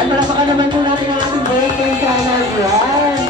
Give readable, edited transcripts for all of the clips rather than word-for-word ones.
Ayan, malapakan naman po natin ang ating birthday celebrant.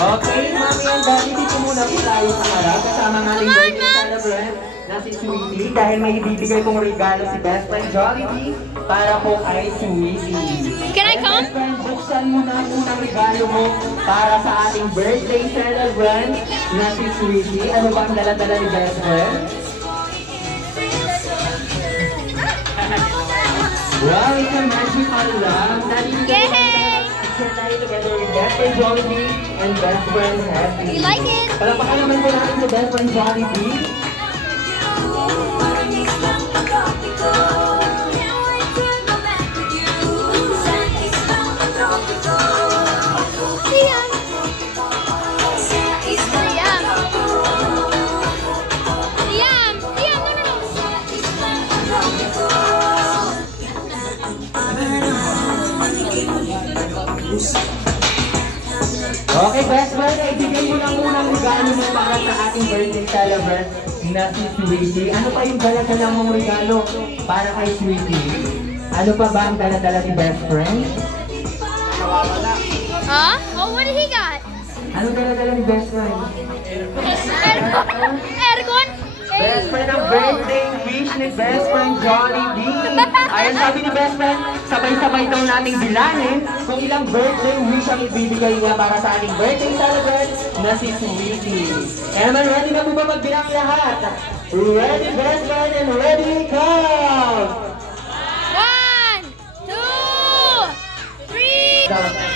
Okay, mami and daddy, dito muna po tayo sa harap kasama ng ating birthday celebrant na si Sweetie dahil may ibibigay kong regalo si best friend Jollibee para po kay Sweetie. Can I come? Best friend, buksan mo na unang regalo mo para sa ating birthday celebrant na si Sweetie. Ano ba ang dala-dala ni best friend? Wow, it's a magical lamp. Yay! Tayo together with best friend Jollibee and best friend Happy. You like it? Palakpakan naman po natin sa best friend Jollibee. Okay, best friend, ibigay mo lang muna ang regalo mo para sa ating birthday celebrant na si Sweetie. Ano pa yung dala-dala mong regalo para kay Sweetie? Ano pa ba ang dala-dala ni best friend? Huh? Oh, what did he got? Ano dala-dala ni best friend? Aircon? Best friend, ang birthday wish ni best friend Jollibee. Ayan, sabi ni best friend, sabay-sabay daw nating bilangin kung ilang birthday wish ang ibibigay niya para sa ating birthday celebrant na si Sweetie. Kaya naman, ready na po ba magbilang lahat? Ready, best friend, and ready, count! 1, 2, 3...